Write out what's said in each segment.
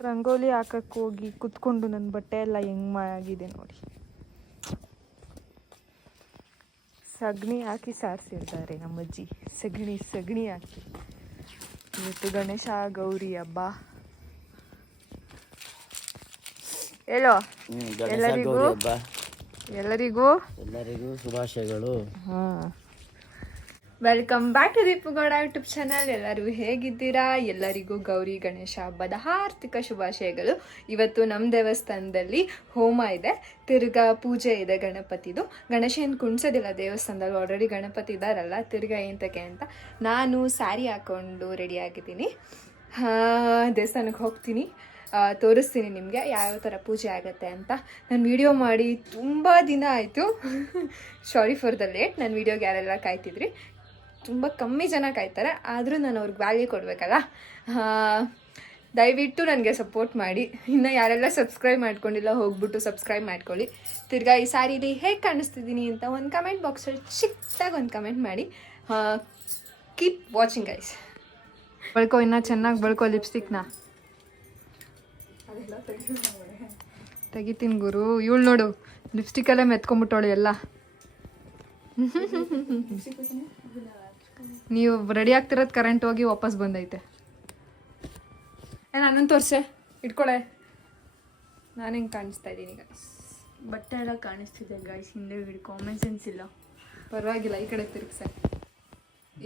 ರಂಗೋಲಿ ಹಾಕಕ್ಕೆ ಹೋಗಿ ಕುತ್ಕೊಂಡು ನನ್ನ ಬಟ್ಟೆ ಎಲ್ಲ ಹೆಂಗ್ ಆಗಿದೆ ನೋಡಿ. ಸಗಣಿ ಹಾಕಿ ಸಾರಿಸಿರ್ತಾರೆ ನಮ್ಮಜ್ಜಿ. ಸಗಣಿ ಸಗಣಿ ಹಾಕಿ. ಇವತ್ತು ಗಣೇಶ ಗೌರಿ ಹಬ್ಬ. ಹೇಳೋ? ಎಲ್ಲರಿಗೂ? ಎಲ್ಲರಿಗೂ? ಎಲ್ಲರಿಗೂ ಶುಭಾಶಯಗಳು. ಹಾಂ. Welcome back to Deepu Gowda YouTube channel ಎಲ್ಲರೂ ಹೇಗಿದ್ದೀರಾ? ಎಲ್ಲರಿಗೂ ಗೌರಿ, ಗಣೇಶ, ಹಬ್ಬದ ಆರ್ಥಿಕ ಶುಭಾಶಯಗಳು. ಇವತ್ತು ನಮ್ಮ ದೇವಸ್ಥಾನದಲ್ಲಿ ಹೋಮ ಇದೆ. ತಿರ್ಗಾ ಪೂಜೆ ಇದೆ ಗಣಪತಿದು. ಗಣೇಶ ಏನು ಕುಣಿಸೋದಿಲ್ಲ ದೇವಸ್ಥಾನದಲ್ಲಿ. ಆಲ್ರೆಡಿ ಗಣಪತಿ ಇದ್ದಾರಲ್ಲ, ತಿರ್ಗಾ ಏಂತಕ್ಕೆ ಅಂತ. ನಾನು ಸ್ಯಾರಿ ಹಾಕ್ಕೊಂಡು ರೆಡಿ ಆಗಿದ್ದೀನಿ. ದೇವಸ್ಥಾನಕ್ಕೆ ಹೋಗ್ತೀನಿ. ತೋರಿಸ್ತೀನಿ ನಿಮಗೆ ಯಾವ್ಯಾವ ಥರ ಪೂಜೆ ಆಗುತ್ತೆ ಅಂತ. ನಾನು ವಿಡಿಯೋ ಮಾಡಿ ತುಂಬ ದಿನ ಆಯಿತು. ಸಾರಿ ಫಾರ್ ದ ಲೇಟ್ ನನ್ನ ವೀಡಿಯೋಗೆ ಯಾರೆಲ್ಲ ಕಾಯ್ತಿದ್ರಿ? ತುಂಬ ಕಮ್ಮಿ ಜನ ಕಾಯ್ತಾರೆ ಆದರೂ ನಾನು ಅವ್ರಿಗೆ ವ್ಯಾಲ್ಯೂ ಕೊಡಬೇಕಲ್ಲ? ದಯವಿಟ್ಟು ನನಗೆ ಸಪೋರ್ಟ್ ಮಾಡಿ. ಇನ್ನು ಯಾರೆಲ್ಲ ಸಬ್ಸ್ಕ್ರೈಬ್ ಮಾಡ್ಕೊಂಡಿಲ್ಲ ಹೋಗ್ಬಿಟ್ಟು ಸಬ್ಸ್ಕ್ರೈಬ್ ಮಾಡ್ಕೊಳ್ಳಿ. ತಿರ್ಗಾ ಈ ಸಾರೀಲಿ ಹೇಗೆ ಕಾಣಿಸ್ತಿದ್ದೀನಿ ಅಂತ ಒಂದು ಕಮೆಂಟ್ ಬಾಕ್ಸಲ್ಲಿ ಚಿಕ್ಕದಾಗಿ ಒಂದು ಕಮೆಂಟ್ ಮಾಡಿ. ಕೀಪ್ ವಾಚಿಂಗ್ ಐಸ್ ಬಳ್ಕೋ ಇನ್ನೂ ಚೆನ್ನಾಗಿ ಬಳ್ಕೋ ಲಿಪ್ಸ್ಟಿಕ್ನ ತೆಗಿತೀನಿ ಗುರು. ಇವಳು ನೋಡು ಲಿಪ್ಸ್ಟಿಕಲ್ಲೇ ಮೆತ್ಕೊಂಬಿಟ್ಟವಳು ಎಲ್ಲ. ನೀವು ರೆಡಿ ಆಗ್ತಿರೋದು ಕರೆಂಟ್ ಹೋಗಿ ವಾಪಸ್ ಬಂದೈತೆ. ಏ ನನ್ನನ್ನು ತೋರ್ಸೆ. ಇಟ್ಕೊಳೆ. ನಾನು ಹಿಂಗೆ ಕಾಣಿಸ್ತಾ ಇದ್ದೀನಿ ಗೈಸ್ ಬಟ್ಟೆ ಎಲ್ಲ ಕಾಣಿಸ್ತಿದೆ ಗೈಸ್ ಹಿಂದೆ ಹಿಡಿ ಕಾಮನ್ ಸೆನ್ಸ್ ಇಲ್ಲ. ಪರವಾಗಿಲ್ಲ ಈ ಕಡೆ ತಿರುಗ್ಸೆ.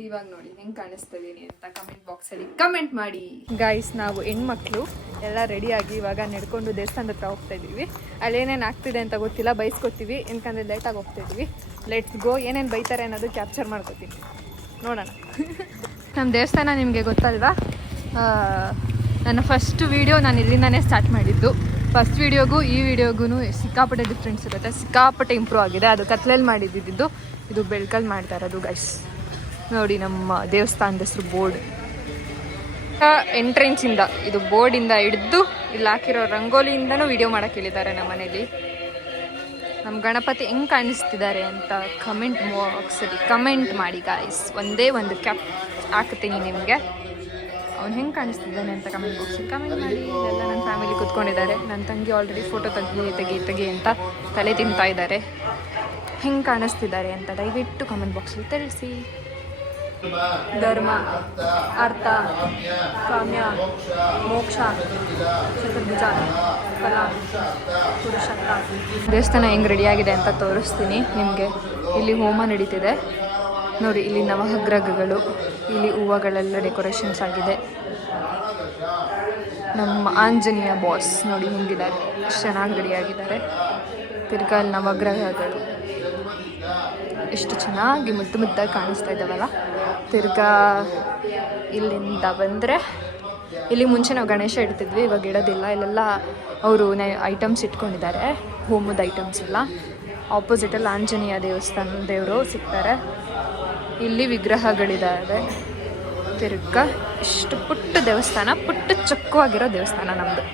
ಇವಾಗ ನೋಡಿ ಹೆಂಗೆ ಕಾಣಿಸ್ತಾ ಇದ್ದೀನಿ ಅಂತ ಕಮೆಂಟ್ ಬಾಕ್ಸಲ್ಲಿ ಕಮೆಂಟ್ ಮಾಡಿ. ಗೈಸ್ ನಾವು ಹೆಣ್ಮಕ್ಳು ಎಲ್ಲ ರೆಡಿಯಾಗಿ ಇವಾಗ ನಡ್ಕೊಂಡು ದೇವಸ್ಥಾನದ ಹತ್ರ ಹೋಗ್ತಾ ಇದ್ದೀವಿ. ಅಲ್ಲಿ ಏನೇನು ಆಗ್ತಿದೆ ಅಂತ ಗೊತ್ತಿಲ್ಲ ಬೈಸ್ಕೊತೀವಿ. ಏನಕಂದ್ರೆ ಲೇಟಾಗಿ ಹೋಗ್ತಾ ಇದ್ದೀವಿ. ಲೆಟ್ಸ್ ಗೋ ಏನೇನು ಬೈತಾರೆ ಅನ್ನೋದು ಕ್ಯಾಪ್ಚರ್ ಮಾಡ್ಕೋತೀವಿ ನೋಡೋಣ. ನಮ್ಮ ದೇವಸ್ಥಾನ ನಿಮಗೆ ಗೊತ್ತಲ್ವಾ? ನನ್ನ ಫಸ್ಟ್ ವೀಡಿಯೋ ನಾನು ಇಲ್ಲಿಂದನೇ ಸ್ಟಾರ್ಟ್ ಮಾಡಿದ್ದು. ಫಸ್ಟ್ ವೀಡಿಯೋಗೂ ಈ ವೀಡಿಯೋಗೂ ಸಿಕ್ಕಾಪಟ್ಟೆ ಡಿಫ್ರೆನ್ಸ್ ಇರುತ್ತೆ. ಸಿಕ್ಕಾಪಟ್ಟೆ ಇಂಪ್ರೂವ್ ಆಗಿದೆ. ಅದು ಕತ್ಲಲ್ಲಿ ಮಾಡಿದ್ದಿದ್ದು. ಇದು ಬೆಳ್ಕಲ್ಲಿ ಮಾಡ್ತಾ ಇರೋದು ಗೈಸ್ ನೋಡಿ ನಮ್ಮ ದೇವಸ್ಥಾನದ ಹೆಸರು ಬೋರ್ಡ್. ಎಂಟ್ರೆನ್ಸಿಂದ ಇದು. ಬೋರ್ಡಿಂದ ಹಿಡಿದು ಇಲ್ಲಿ ಹಾಕಿರೋ ರಂಗೋಲಿಯಿಂದನೂ ವಿಡಿಯೋ ಮಾಡೋಕ್ಕೆ ಹೇಳಿದ್ದಾರೆ ನಮ್ಮ ಮನೇಲಿ ನಮ್ಮ ಗಣಪತಿ ಹೆಂಗೆ ಕಾಣಿಸ್ತಿದ್ದಾರೆ ಅಂತ ಕಮೆಂಟ್ ಬಾಕ್ಸಲ್ಲಿ ಕಮೆಂಟ್ ಮಾಡಿ ಗಾಯ್ಸ್ ಒಂದೇ ಒಂದು ಕ್ಯಾಪ್ ಹಾಕ್ತೀನಿ ನಿಮಗೆ. ಅವ್ನು ಹೆಂಗೆ ಕಾಣಿಸ್ತಿದ್ದಾನೆ ಅಂತ ಕಮೆಂಟ್ ಬಾಕ್ಸಲ್ಲಿ ಕಮೆಂಟ್ ಮಾಡಿ. ಇಲ್ಲೆಲ್ಲ ನನ್ನ ಫ್ಯಾಮಿಲಿ ಕೂತ್ಕೊಂಡಿದ್ದಾರೆ. ನನ್ನ ತಂಗಿ ಆಲ್ರೆಡಿ ಫೋಟೋ ತೆಗಿ ತೆಗಿ ತೆಗಿ ಅಂತ ತಲೆ ತಿಂತಾ ಇದ್ದಾರೆ. ಹೆಂಗೆ ಕಾಣಿಸ್ತಿದ್ದಾರೆ ಅಂತ ದಯವಿಟ್ಟು ಕಮೆಂಟ್ ಬಾಕ್ಸಲ್ಲಿ ತಿಳಿಸಿ. ಧರ್ಮ, ಅರ್ಥ, ಕಾಮ್ಯ, ಮೋಕ್ಷ ಚತುರ್ಭುಜ ಫಲ ಪುರುಷಾರ್ಥ. ದೇವಸ್ಥಾನ ಹೆಂಗೆ ರೆಡಿಯಾಗಿದೆ ಅಂತ ತೋರಿಸ್ತೀನಿ ನಿಮಗೆ. ಇಲ್ಲಿ ಹೋಮ ನಡೀತಿದೆ. ನೋಡಿ, ಇಲ್ಲಿ ನವಗ್ರಹಗಳು, ಇಲ್ಲಿ ಹೂವುಗಳೆಲ್ಲ ಡೆಕೋರೇಷನ್ಸ್ ಆಗಿದೆ. ನಮ್ಮ ಆಂಜನೇಯ ಬಾಸ್ ನೋಡಿ ಹಿಂಗಿದ್ದಾರೆ. ಚೆನ್ನಾಗಿ ರೆಡಿಯಾಗಿದ್ದಾರೆ ತಿರ್ಗಾ ನವಗ್ರಹಗಳು. ಎಷ್ಟು ಚೆನ್ನಾಗಿ ಮುದ್ದು ಮುದ್ದಾಗಿ ಕಾಣಿಸ್ತಾ ಇದ್ದಾವಲ್ಲ. ತಿರ್ಗಾ ಇಲ್ಲಿಂದ ಬಂದರೆ, ಇಲ್ಲಿ ಮುಂಚೆ ನಾವು ಗಣೇಶ ಇಡ್ತಿದ್ವಿ, ಇವಾಗ ಇಡೋದಿಲ್ಲ. ಇಲ್ಲೆಲ್ಲ ಅವರು ಐಟಮ್ಸ್ ಇಟ್ಕೊಂಡಿದ್ದಾರೆ, ಹೋಮದ ಐಟಮ್ಸ್ ಎಲ್ಲ. ಆಪೋಸಿಟಲ್ಲಿ ಆಂಜನೇಯ ದೇವಸ್ಥಾನ ದೇವರು ಸಿಗ್ತಾರೆ. ಇಲ್ಲಿ ವಿಗ್ರಹಗಳಿದ್ದಾವೆ ತಿರ್ಗ ಇಷ್ಟು ಪುಟ್ಟ ದೇವಸ್ಥಾನ, ಪುಟ್ಟ ಚೊಕ್ಕವಾಗಿರೋ ದೇವಸ್ಥಾನ ನಮ್ಮದು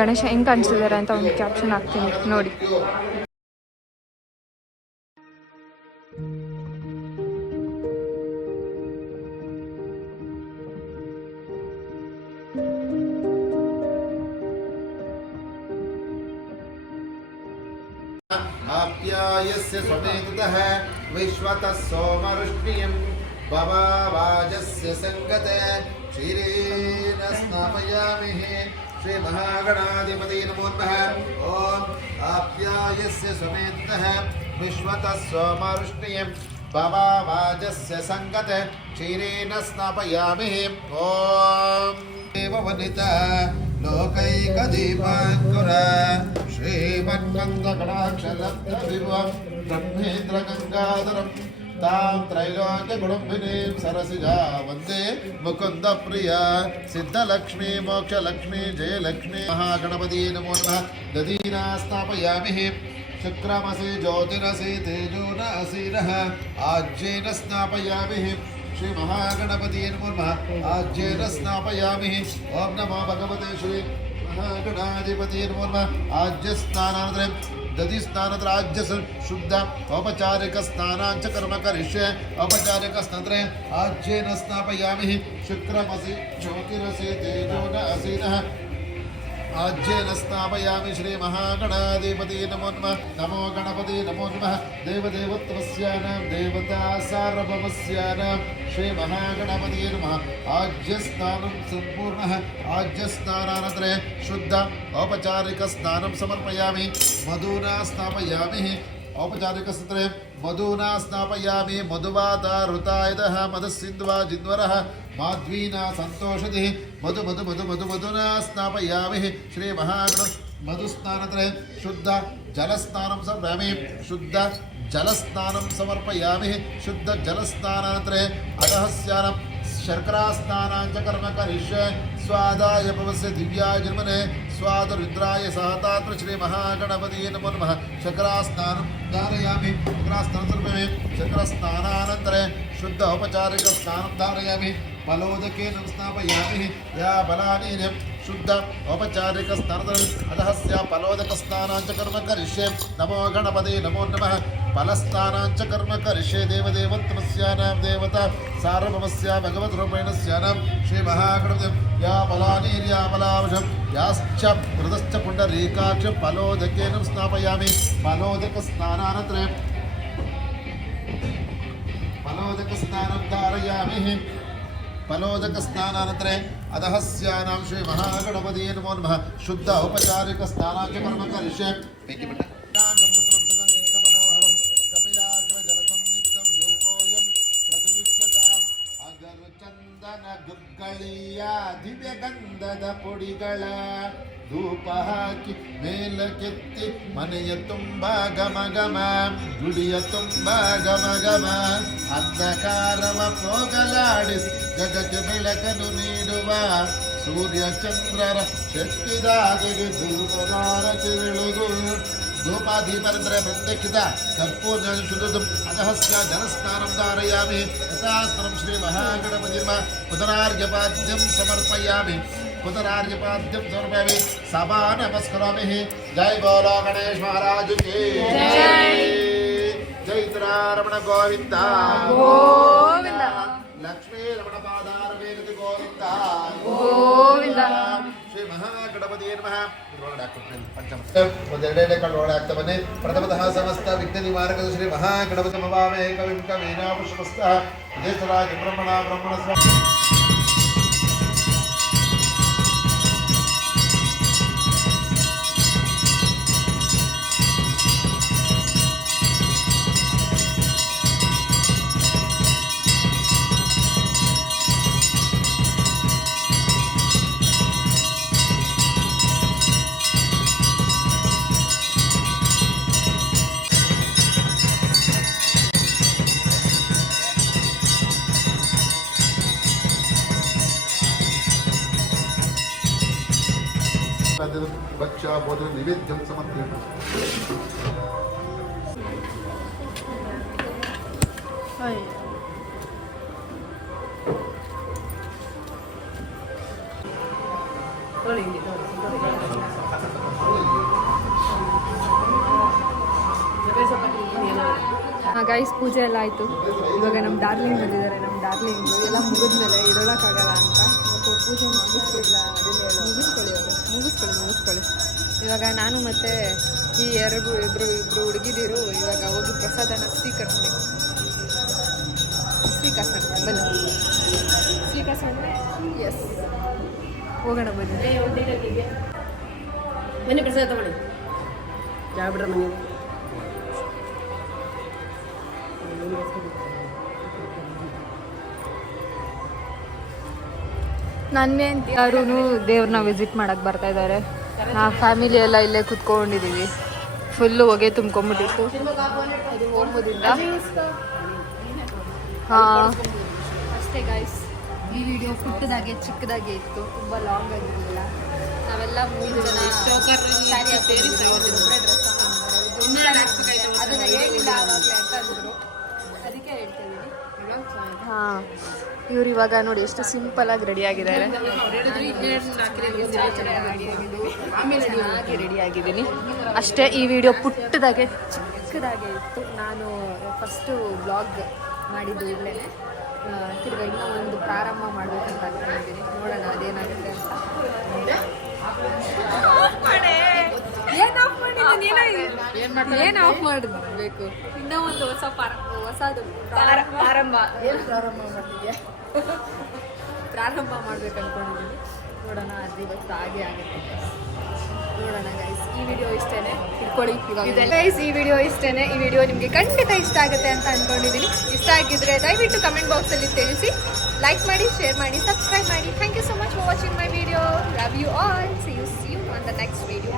ಗಣೇಶ ಹೆಂಗೆ ಕಾಣಿಸಿದ್ದಾರೆ ಅಂತ ಒಂದು ಕ್ಯಾಪ್ಷನ್ ಹಾಕ್ತೀನಿ, ನೋಡಿ. आप्यायस्य समेततः विश्वतः सोमरुष्णियं भवावाजस्य सङ्गते क्षीरेण स्नापयामि श्रीमहागणाधिपति नमो नमः। ॐ आप्यायस्य समेततः विश्वतः सोमरुष्णियं भवावाजस्य सङ्गते क्षीरेण स्नापयामि ॐ देववनिता लोकैकदीपाङ्कुर। श्रीमन्मन्दगणाक्षलब्धिर्वं ब्रह्मेन्द्रगङ्गाधरं तां त्रैलोक्यगुणम्बिनीं सरसिजा वंदे मुकुन्दप्रिया, सिद्धलक्ष्मी, मोक्षलक्ष्मी, जयलक्ष्मी महागणपती नमो नमः। ददीना स्थापयामि शुक्रमसि, ज्योतिरसि तेजोनसीनः आज्येन स्नापयामि श्री महागणपति नमः आज्येन स्नापयामि ॐ नमो भगवते श्री घटाधिपतिर्मूर्म आज्यस्नानानन्तरं दधिस्नानत्र आज शुद्ध औपचारिकस्नानाञ्च कर्म करिष्ये। औपचारिकस्तन्त्रे आज्येन स्नापयामि। शुक्रमसी ज्योतिरसि तेजो न असीनः। ఆజ్యేన స్థాపయామి శ్రీ మహాగణాధిపతి నమో నమ నమో గణపతి నమో నమ దేవదేవత్వస్యానాం దేవతా సార్వభమస్యానాం శ్రీ మహాగణపతి నమ ఆజ్యస్థానం సంపూర్ణ ఆజ్యస్థానానంతరే శుద్ధ ఔపచారిక స్నానం సమర్పయామి మధునా స్థాపయామి औपचारिकसत्रे मधुना स्नापयामि मधुवाता ऋतायदः मधुसिन्ध्वा जिन्वरः माध्वीना सन्तोषधिः मधु मधु मधु मधु मधुना स्नापयामि श्रीमहागण मधुस्नानत्रे शुद्ध जलस्नानं समर्पयामि शुद्ध जलस्नानं समर्पयामि शुद्ध जलस्नानानन्तरे अधः स्यानं शर्करास्नानाञ्च कर्म करिष्ये। स्वादाय पवस्य दिव्याय जन्मने। स्वादरुद्राय सहतात्र श्रीमहागणपति नमो नमः। शर्करास्नानं धारयामि। शर्करास्नानं समर्पयामि शर्करस्नानानन्तरे शुद्ध औपचारिकस्नानं धारयामि। फलोदकेन स्थापयामि या बलानीनं शुद्ध औपचारिकस्नानं अधः स्या फलोदकस्नानाञ्च कर्म करिष्ये। नमो गणपति नमो नमः। ఫలస్థానాంచ కర్మ కరిషే దేవదేవం తమస్యానాం దేవత సార్వభమస్యా భగవద్రూపేణస్యానాం శ్రీ మహాగణపతి యా ఫలానీర్యా ఫలావశం యాశ్చ మృదశ్చ పుండరీకాక్ష ఫలోదకేనం స్నాపయామి ఫలోదక స్నానానంతరం ఫలోదక స్నానం ధారయామి. ఫలోదక స్నానానంతరే అదహస్యానాం శ్రీ మహాగణపతి నమో నమ. శుద్ధ ఔపచారిక స్నానాచ కర్మ కరిష్యే. ಮಂಗಳೀಯ ದಿವ್ಯ ಗಂಧದ ಪುಡಿಗಳ ಧೂಪ ಹಾಕಿ ಮೇಲಕ್ಕೆತ್ತಿ ಮನೆಯ ತುಂಬ ಗಮ ಗಮ ಗುಡಿಯ ತುಂಬ ಗಮ ಗಮ ಅಂಧಕಾರವ ಹೋಗಲಾಡಿಸಿ ಜಗಕ್ಕೆ ನೀಡುವ ಸೂರ್ಯ ಚಂದ್ರರ ಶಕ್ತಿದಾದೆಗೆ ಧೂಪದಾರತಿ ಬೆಳಗು. ధూపాధీపరంతరే ప్రత్యక్షిత కర్పూర్జాని శుద్ధం అగహస్య జలస్నానం ధారయామి. యథాస్త్రం శ్రీ మహాగణపతిర్మ ఉదరార్ఘ్యపాద్యం సమర్పయామి. ఉదరార్ఘ్యపాద్యం సమర్పయామి. సభా నమస్కరామి. జై బోలో గణేష్ మహారాజు చైత్రారమణ గోవింద. లక్ష్మీ రమణ పాదారవేది గోవింద. శ్రీ మహాగణపతి నమ. ജലടേക്കാൾ ഓടാക്തവന് പ്രഥമതഃ സമസ്ത വിഘ്നനിവാരക ശ്രീ മഹാഗണപതി മഹാമേകവിം കവീനാപുഷ്പസ്ഥ ജ്യേഷ്ഠരാജ ബ്രഹ്മണ ബ്രഹ്മണ ಭಜನ ಭಕ್ಷ ಭೋಜನ ನೈವೇದ್ಯಂ ಸಮರ್ಪಯ ಗೈಸ್ ಪೂಜೆ ಎಲ್ಲ ಆಯಿತು. ಇವಾಗ ನಮ್ಮ ಡಾರ್ಲಿಂಗ್ ಬಂದಿದ್ದಾರೆ. ನಮ್ಮ ಡಾರ್ಲಿಂಗ್ ಎಲ್ಲ ಮುಗಿದ್ಮೇಲೆ ಇರೋಕ್ಕಾಗಲ್ಲ ಅಂತ. ಪೂಜೆ ಮುಗಿಸ್ಕೊಳ್ಳಿ ಮುಗಿಸ್ಕೊಳ್ಳಿ ಮುಗಿಸ್ಕೊಳ್ಳಿ ಮುಗಿಸ್ಕೊಳ್ಳಿ. ಇವಾಗ ನಾನು ಮತ್ತು ಈ ಎರಡು ಇಬ್ಬರು ಇಬ್ಬರು ಹುಡುಗಿದಿರು ಇವಾಗ ಹೋಗಿ ಪ್ರಸಾದನ ಸ್ವೀಕರಿಸ್ಬೇಕು. ಸ್ವೀಕರಿಸೋಣ ಬನ್ನಿ. ಸ್ವೀಕರಿಸೋಣ ಎಸ್ ಹೋಗೋಣ ಬನ್ನಿ. ಮನೆ ಪ್ರಸಾದ ತಗೊಳ್ಳಿ. ಯಾವ ಬಿಡ್ರ ಮನೆ ನನ್ನೇ ಯಾರೂ ದೇವ್ರನ್ನ ವಿಸಿಟ್ ಮಾಡಕ್ಕೆ ಬರ್ತಾ ಇದ್ದಾರೆ ನಾ ಫ್ಯಾಮಿಲಿ ಎಲ್ಲ ಇಲ್ಲೇ ಕುತ್ಕೊಂಡಿದ್ದೀವಿ ಫುಲ್ಲು ಹೊಗೆ ತುಂಬ್ಕೊಂಬಿಟ್ಟಿತ್ತು. ಅದು ಹೋಗ್ಬೋದಿಂದ ಹಾಂ. ಅಷ್ಟೇ ಗಾಯ್ಸ್ ಈ ವಿಡಿಯೋ ಪುಟ್ಟದಾಗೆ ಚಿಕ್ಕದಾಗೆ ಇತ್ತು. ತುಂಬ ಲಾಂಗ್ ಆಗಿರಲಿಲ್ಲ. ನಾವೆಲ್ಲ ಮೂರು ಜನ ಸ್ಯಾರಿ ಒಬ್ಬೊಬ್ಬರೇ ಡ್ರೆಸ್ ಅದನ್ನ ಹೇಳಿಲ್ಲ ಆವಾಗಲೇ ಅಂತ ಅಂದರು. ಅದಕ್ಕೆ ಹೇಳ್ತಾ ಇದ್ದೀನಿ. ಹಾಂ. ಇವ್ರು ಇವಾಗ ನೋಡಿ ಎಷ್ಟು ಸಿಂಪಲ್ ಆಗಿ ರೆಡಿ ಆಗಿದ್ದಾರೆ. ಚೆನ್ನಾಗಿ ರೆಡಿ ಆಗಿದ್ದೀನಿ ಅಷ್ಟೇ ಈ ವಿಡಿಯೋ ಪುಟ್ಟದಾಗೆ ಚಿಕ್ಕದಾಗೆ ಇತ್ತು. ನಾನು ಫಸ್ಟು ಬ್ಲಾಗ್ ಮಾಡಿದ್ದು ಇಲ್ಲೇ. ತಿರ್ಗ ಇನ್ನೂ ಒಂದು ಪ್ರಾರಂಭ ಮಾಡಬೇಕಂತ ಅನ್ಕೊಂಡಿದ್ದೀನಿ. ನೋಡೋಣ ಅದೇನಾಗುತ್ತೆ ಅಂತ. ಏನು ಆಫ್ ಮಾಡಿದ್ದೀನಿ ಏನು ಆಫ್ ಮಾಡಬೇಕು ಇನ್ನೂ ಒಂದು ಹೊಸ ಪಾರ- ಹೊಸದು ಪ್ರಾರಂಭ. ಏನು ಪ್ರಾರಂಭ ಮಾಡ್ತಿದ್ಯಾ? ಪ್ರಾರಂಭ ಮಾಡ್ಬೇಕು ಅನ್ಕೊಂಡಿದ್ದೀನಿ ನೋಡೋಣ ಅದು ಇವತ್ತು ಹಾಗೆ ಆಗುತ್ತೆ. ನೋಡೋಣ ಗೈಸ್ ಈ ವಿಡಿಯೋ ಇಷ್ಟೇನೆ? ಇಟ್ಕೊಳ್ಳಿ ಗೈಸ್ ಈ ವಿಡಿಯೋ ಇಷ್ಟೇನೆ. ಈ ವಿಡಿಯೋ ನಿಮಗೆ ಖಂಡಿತ ಇಷ್ಟ ಆಗುತ್ತೆ ಅಂತ ಅನ್ಕೊಂಡಿದ್ದೀನಿ. ಇಷ್ಟ ಆಗಿದ್ರೆ ದಯವಿಟ್ಟು ಕಮೆಂಟ್ ಬಾಕ್ಸಲ್ಲಿ ತಿಳಿಸಿ. ಲೈಕ್ ಮಾಡಿ ಶೇರ್ ಮಾಡಿ ಸಬ್ಸ್ಕ್ರೈಬ್ ಮಾಡಿ. Thank you so much for watching my video love you all see you see you on the next video